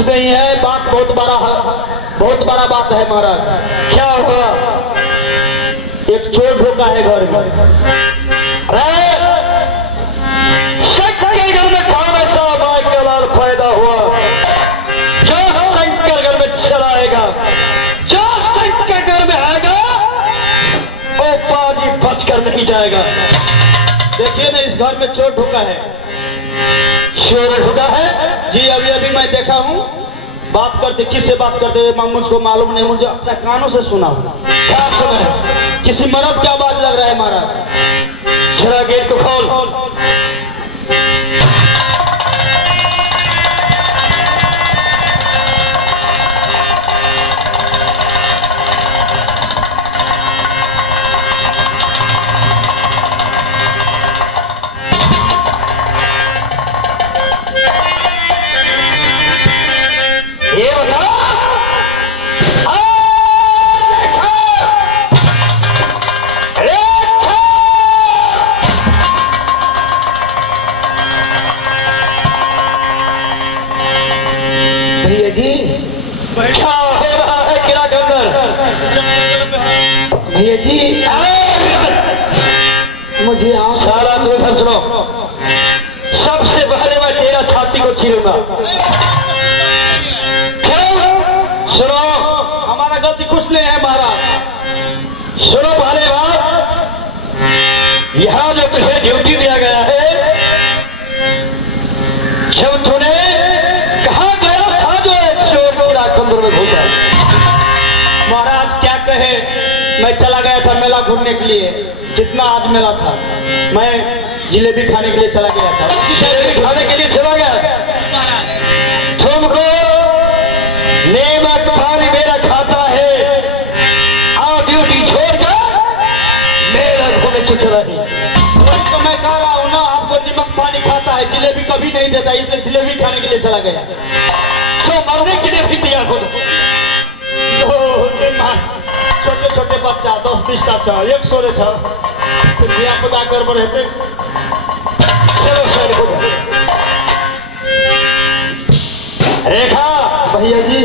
कुछ नहीं है, बात बहुत बड़ा बात है महाराज। क्या हुआ? एक चोर ढोका है घर में। अरे शंकर घर में कौन ऐसा माई का लाल फायदा हुआ जो शंकर घर में चलाएगा, जो शंकर घर में आएगा वो बाजी बच कर नहीं जाएगा। देखिए ना, इस घर में चोर ढोका है, चोर ढोका है जी। अभी अभी मैं देखा हूँ, बात करते, किससे बात करते मुझको मालूम नहीं, मुझे अपने कानों से सुना। क्या सुना है? किसी मर्द की आवाज लग रहा है महाराज। जरा गेट को खोल। भैया जी मुझे सारा तो इधर सुनो। सबसे पहले मैं तेरा छाती को छीलूंगा। क्यों? सुनो, हमारा गलती कुछ नहीं है महाराज। सुनो पहले बात, यहां जो तुझे ड्यूटी दिया गया है, जब तूने कहा गया था जो चोर की राखंदर में घुसा, महाराज क्या कहे, मैं चला गया था मेला घूमने के लिए। जितना आज मेला था, मैं जिलेबी खाने के लिए चला गया था, जिलेबी खाने के लिए चला गया। तुमको नेमक पानी मेरा खाता है, आओ ड्यूटी छोड़कर मेरा घूमने क्यों चला है? तो मैं कह रहा हूँ ना, आपको नमक पानी खाता है, जिलेबी कभी नहीं देता, इसलिए जिलेबी खाने के लिए चला गया। तो मरने के लिए भी तैयार हो। छोटे छोटे बच्चा 10-20 का था, 100 था, दिया खुदा कर बड़े थे। चलो सर को रेखा। भैया जी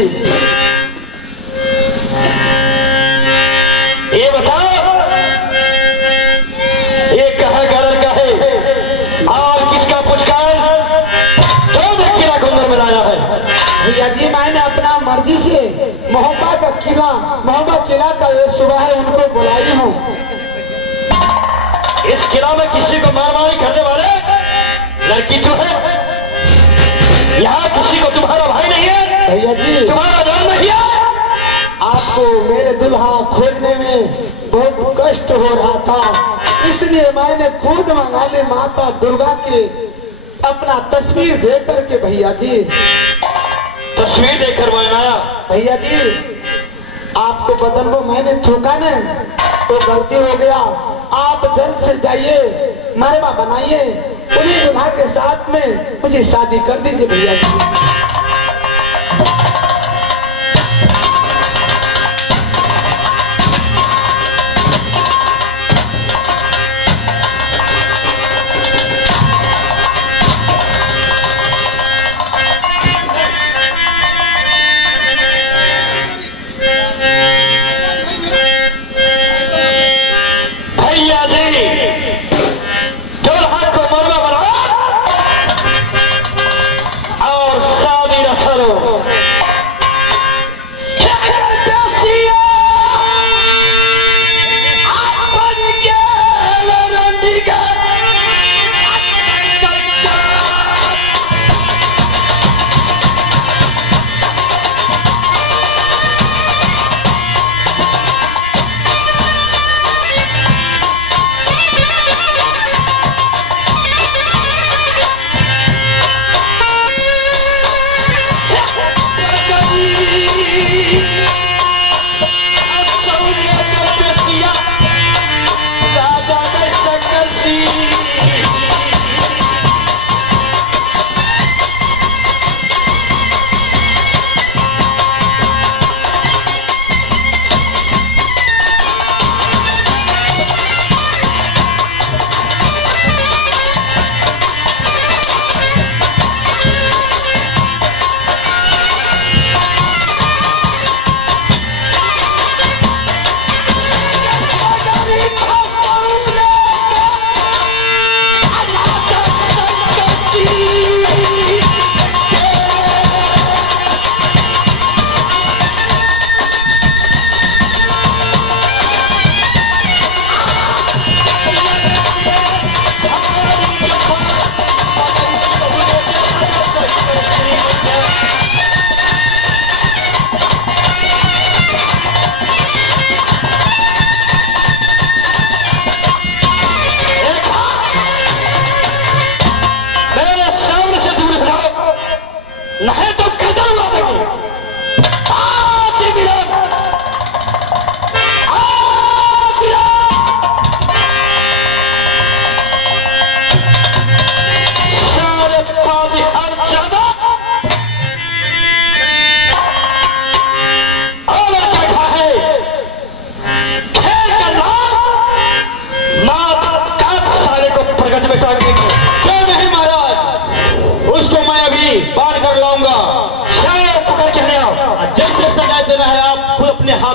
ये बताओ, ये कहाँ घर का है और किसका पुचकार तो देखिए कुंदर में लाया है? भैया जी मैंने अपना मर्जी से मोहब्बत किला का ये सुबह है उनको बुलाई हूँ। इस किला में किसी को मारमारी करने वाले लड़की तो है? यहाँ किसी को तुम्हारा भाई नहीं है? भैया जी तुम्हारा जन्म नहीं है? आपको मेरे दुल्हा खोजने में बहुत कष्ट हो रहा था, इसलिए मैंने खुद मंगा ली माता दुर्गा की अपना तस्वीर दे करके। भैया जी तस्वीर देकर बनाया? भैया जी आपको बदन को मैंने थूका न तो गलती हो गया, आप जल्द से जाइए मरवा बनाइए, उन्हीं दुल्हा के साथ में मुझे शादी कर दीजिए। भैया जी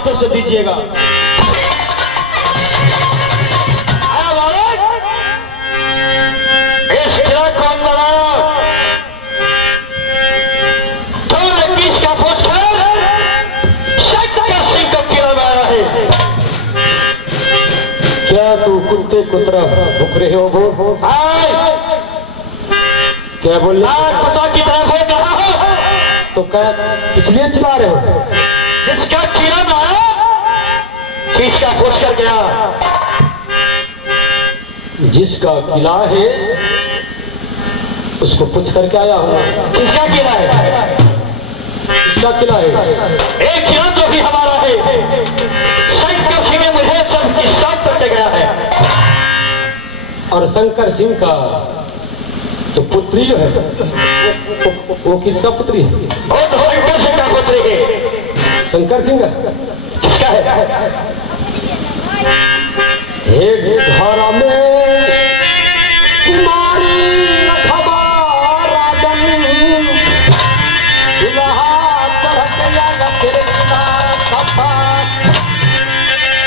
हाथों से दीजिएगा। इस किला कौन बनाया? तुमने किसका पूछकर शंकर सिंह का किला बनाया है? क्या तू कुत्ते की तरह भूख रहे हो? बोल क्या बोल कुत्ता की तरह बोल रहा हो तो क्या इसलिए चिल्ला रहे हो? जिसका किला बनाया किसका पूछकर गया? जिसका किला है उसको पूछ करके आया हूँ। किसका किला है? किसका किला है? एक किला तो भी हमारा है। शंकर सिंह ने मुझे सब हिसाब करके गया है। और शंकर सिंह का तो पुत्री जो है वो किसका पुत्री है? वो तो शंकर सिंह का पुत्री है। शंकर सिंह किसका है? एक घर में कुमारी रखबा राजन दुल्हा चढ़ के आया तेरे किनार सफा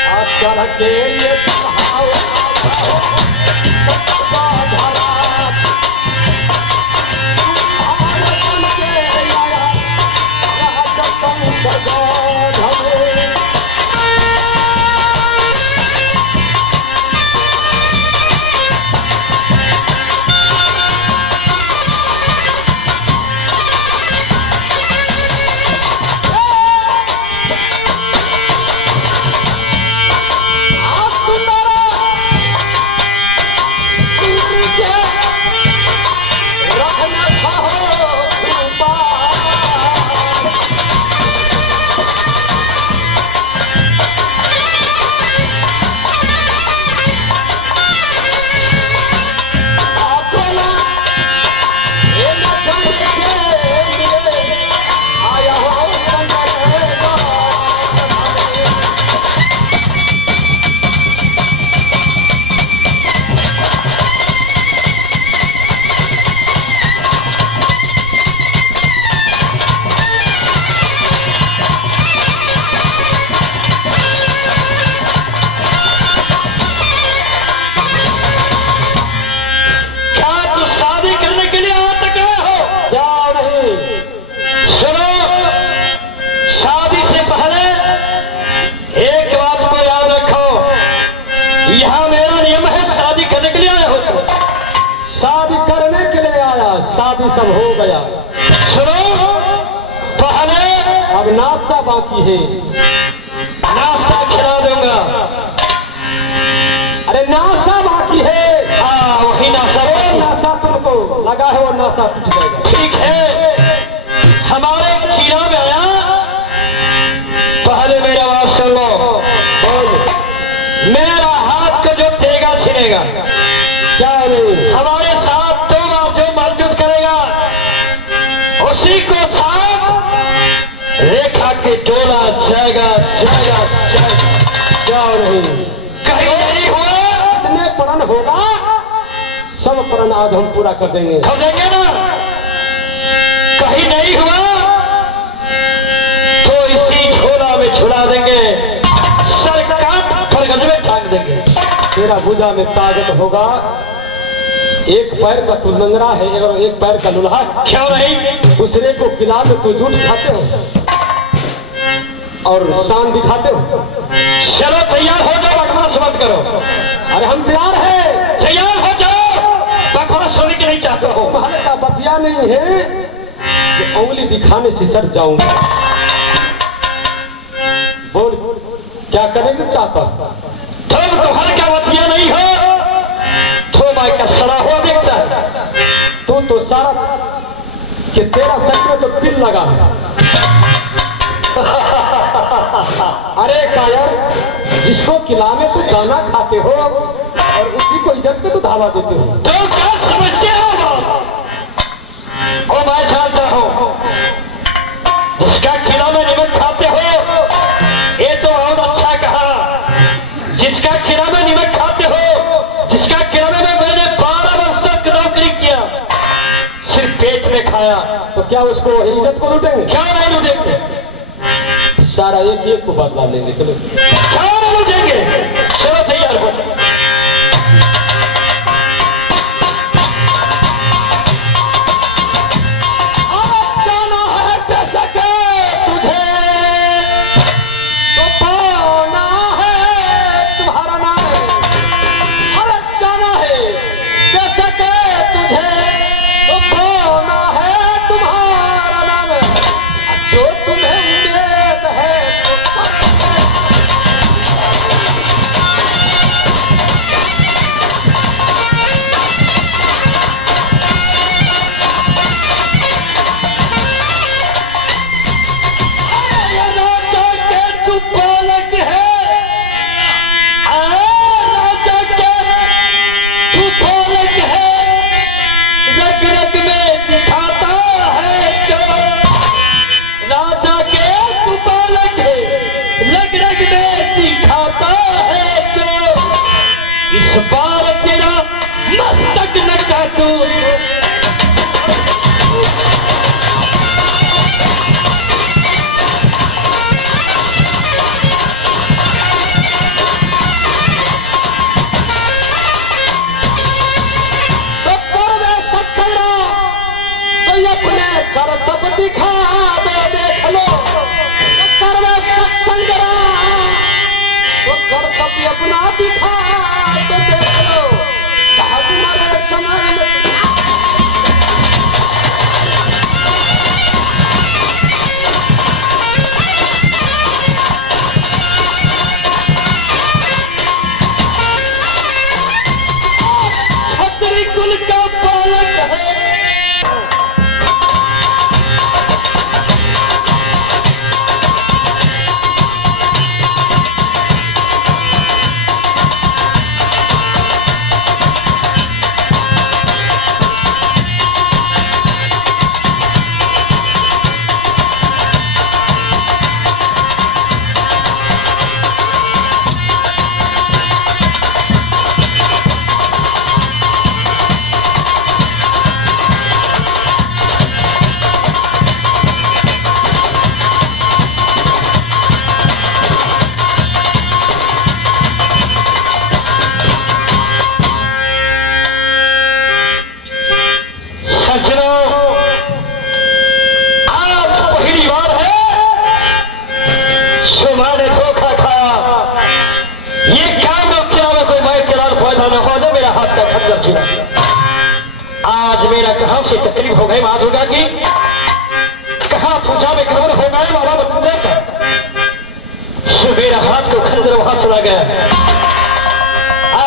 आ चढ़ के ये चढ़ाओ सत्ता धरा भारत के आया राजा शंकर धरे। शादी करने के लिए आया, शादी सब हो गया। सुनो, पहले अब नाश्ता बाकी है। नाश्ता खिला दूंगा। अरे नाश्ता बाकी है। हाँ, वही नाश्ता। वो नाश्ता तुमको लगा है, वो नाश्ता टूट जाएगा। ठीक है, हमारे किला में आया। पहले मेरा बात सुन लो। मेरा हाथ को जो देगा छिनेगा, क्या हमारे साथ दो बार जो मरजुद करेगा उसी को साथ रेखा के डोला जाएगा जाएगा जाएगा। क्या नहीं कहीं नहीं हुआ, कितने प्रण होगा सब प्रण आज हम पूरा कर देंगे। कर देंगे ना। कहीं नहीं हुआ तो इसी झोला में झुला देंगे, सर काट फरगज में टांग देंगे। तेरा भुजा में ताकत होगा। एक पैर का तू लंगड़ा है और एक पैर का लुल्हा। क्यों नहीं? दूसरे को खिला में तू झूठ खाते हो और शान दिखाते हो। चलो तैयार हो जाओ, बकवास मत करो। अरे हम तैयार है। तैयार हो जाओ, बकवास सुनने की नहीं चाहते हो। तुम्हारे का बतिया नहीं है कि उंगली दिखाने से सर जाऊंगा। बोल क्या करेंगे चाहता? तुम तुम्हारे का बतिया नहीं हो तो मैं का सड़ा हुआ देखता है। तू तो सारा कि तेरा सर में तो पिन लगा है। अरे कायर, जिसको खिलाने तो दाना खाते हो और उसी को इज्जत पे तो धावा देते हो। तुम क्या समझते हो? और मैं जानता हूं, जिसका खिला में निमक खाते हो ये तो बहुत अच्छा कहा। जिसका खिला में निमक खाते हो, जिसका खिला में मैंने 12 वर्ष तक नौकरी किया, सिर्फ पेट में खाया, तो क्या उसको इज्जत को लूटेंगे? क्या नहीं लूटेंगे? सारा एक एक को बदला लेंगे। चलो सारे लोग देंगे। चलो तैयार हो। इस बार तेरा मस्तक न काटू। करतब दिखा दो, देख लो करवे सत्संगरा तो करतब अपना दिखा तो देख लो। साहब मारे समय में छतरी कुल का पालक है। आज मेरा कहां से तकलीफ हो गई मां दुर्गा की, कहां पूजा में खबर हो गए बाबा बता। मेरा हाथ को खंजर वहां चला गया।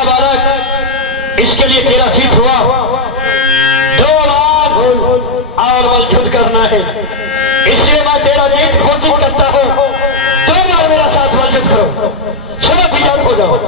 बालक इसके लिए तेरा जीत हुआ। 2 बार और मलझुद करना है, इसलिए मैं तेरा जीत घोषित करता हूं। 2 बार मेरा साथ मलझुद करो। चलो तैयार हो जाओ।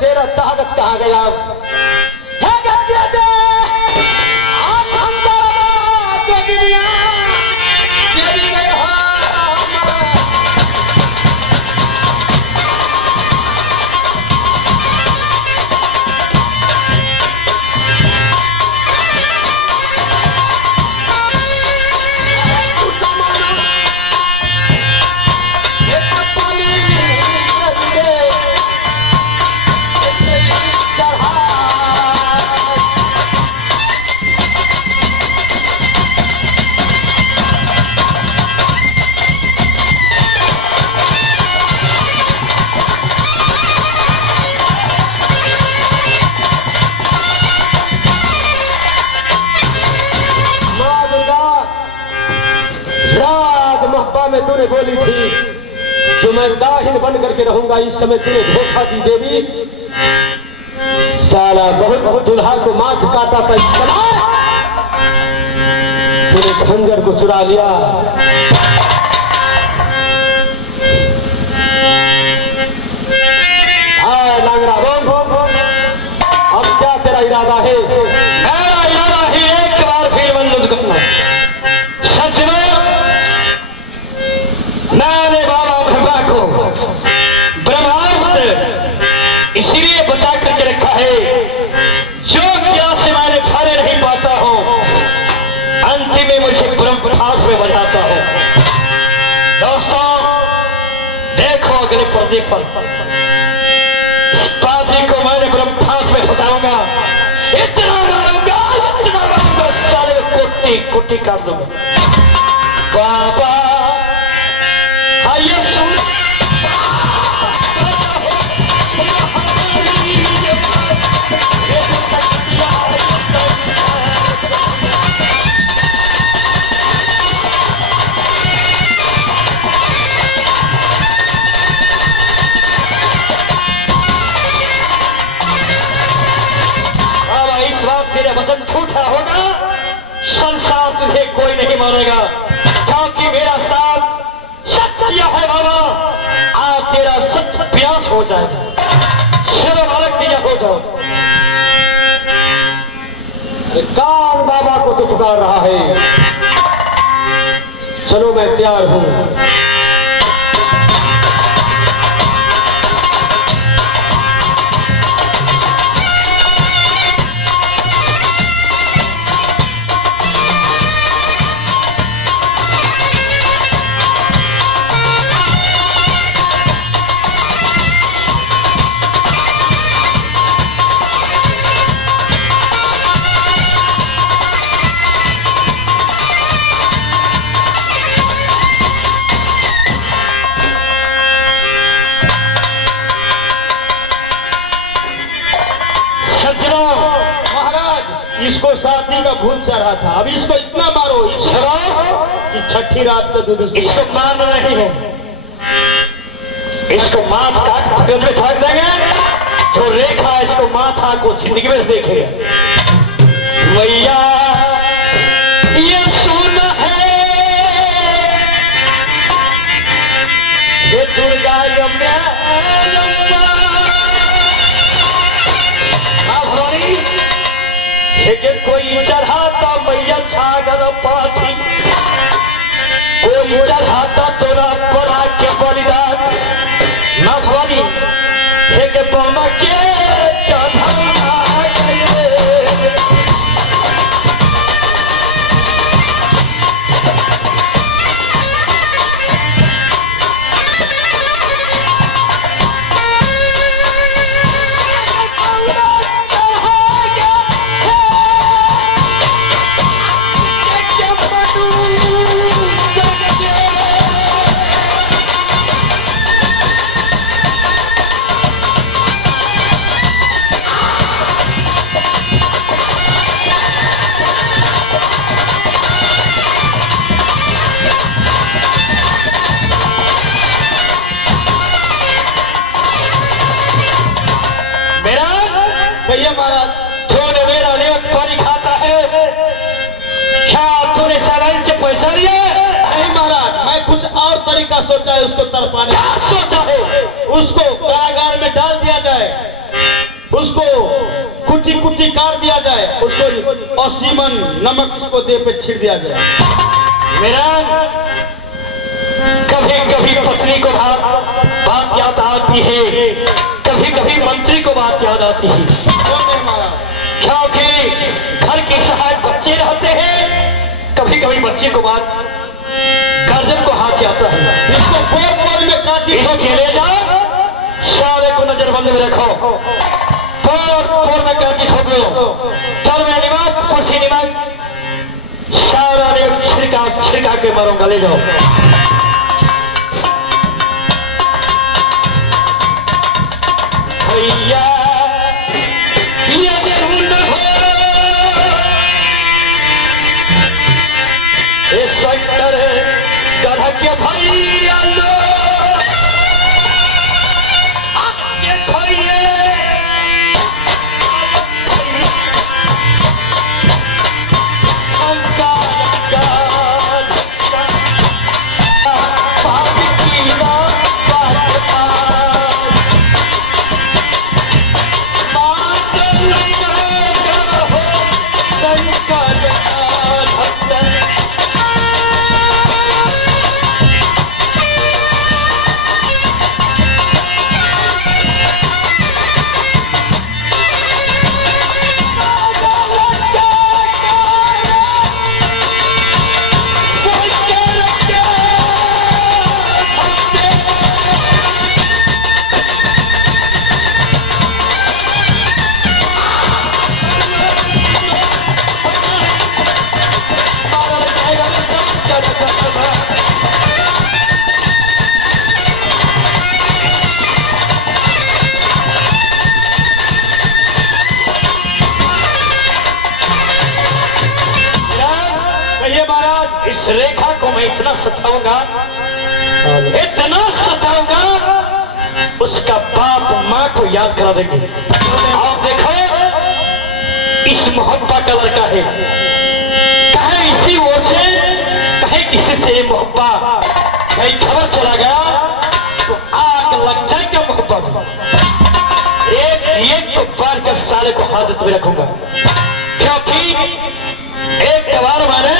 तेरा ताकत कहाँ गया? में तूने बोली थी जो मैं दाहिन बन करके रहूंगा, इस समय तूने धोखा दी देवी। साला बहुत दुल्हा को माथ काटा था, इस समय तूने खंजर को चुरा लिया। हाँ लांगड़ा बोल, अब क्या तेरा इरादा है? मेरा इरादा है एक बार फिर मंजूर करना। सच में मैंने बाबा ब्रह्मा को ब्रह्मास्त्र इसीलिए बचा करके रखा है, जो क्या से मैंने खाने नहीं पाता हूं, अंतिम में मुझे ब्रह्मास्त्र में बनाता हूं। दोस्तों देखो अगले पर्दे पर इस बाजी को मैंने ब्रह्मास्त्र में फंसाऊंगा, इतना मारूंगा सारे कोटी कोटी काट दूंगा। बाबा आइए सुन, तेरा वचन झूठा होगा, संसार तुझे कोई नहीं मानेगा, क्योंकि मेरा साथ सच किया है बाबा। आज तेरा सत्यानाश हो जाएगा, सिर्फ बालक किया हो जाओ। कान बाबा को तो पुकार रहा है, चलो मैं तैयार हूं। इसको शादी का भूत चढ़ा था, अब इसको इतना मारो कि छठी रात का दूध। इसको मारना नहीं है, इसको माथ काट पकड़ में थाक देंगे, जो रेखा इसको माथा को जिंदगी में देखेगा। मैया ये सुन है, ये दुर्गा यमुना कोई चढ़ाता मैया छागर पाठी, कोई चढ़ाता तोरा परा के बलिदान न भरी एक बम के चढ़ा। तूने मेरा नेक पानी खाता है, क्या तूने सालन से पैसा लिया? नहीं महाराज, मैं कुछ और तरीका सोचा है उसको तरपाने। क्या सोचा है? उसको कारागार में डाल दिया जाए, उसको कुटी कुटी काट दिया जाए, उसको असीमन नमक उसको देह पे छिड़ दिया जाए। मेरा कभी कभी पत्नी को बात याद आती है, कभी कभी मंत्री को बात याद आती है, क्योंकि घर के सहायक बच्चे रहते हैं, कभी कभी बच्चे को बात गार्जियन को हाथ आता है। इसको पोर पोर में काटी, इसको ले जाओ, सारे को नजरबंद में रखो, पोर पोर में काटी ठोक लो, चल में निवास कुर्सी निवास सारा ने छिड़का छिड़का के मारूंगा, ले जाओ। भैया ये सुन हो, इस शंकर गढ़ के भैया लो रेखा को मैं इतना सताऊंगा, उसका बाप माँ को याद करा देंगे। आप देखो इस मोहब्बत का लड़का है, कहे इसी ओर से कहे किसी से ये मोहब्बत कहीं खबर चला गया तो आग लग जाएगा मोहब्बत। एक को बार कर साले को हाजत में रखूंगा, क्योंकि एक बार मैंने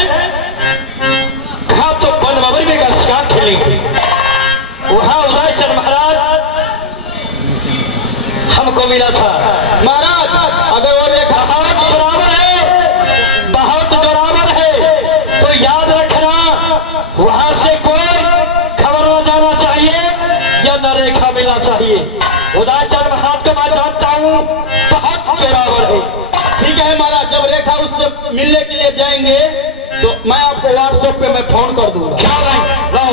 कहा तो वन बाबरी में का शिकार खेलेंगे, वहां उदयचंद महाराज हमको मिला था। महाराज अगर वो रेखा बहुत बराबर है, बहुत बराबर है, तो याद रखना वहां से कोई खबर न जाना चाहिए या न रेखा मिलना चाहिए। उदयचंद महाराज को मैं जानता हूँ, बहुत बराबर है। ठीक है महाराज, जब रेखा उससे मिलने के लिए जाएंगे तो मैं आपको व्हाट्सएप पे मैं फोन कर दूंगा। क्या भाई लो,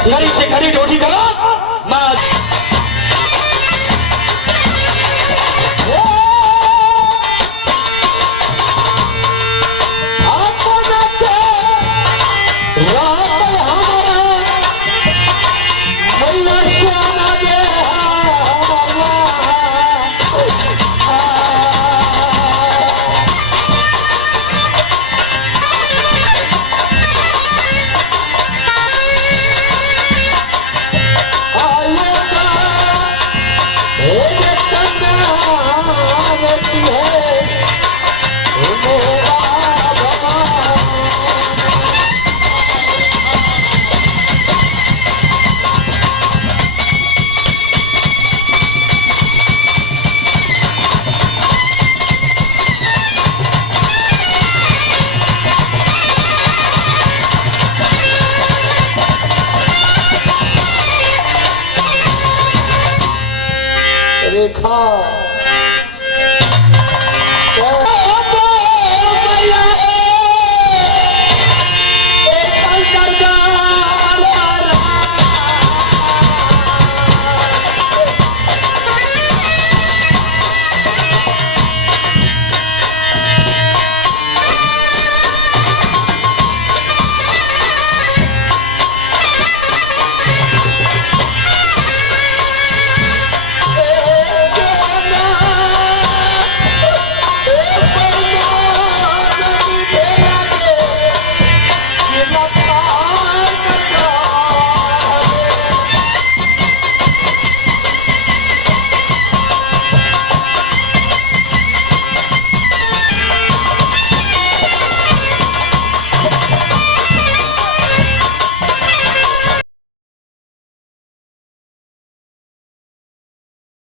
खड़ी से खड़ी ड्यूटी करो, मैं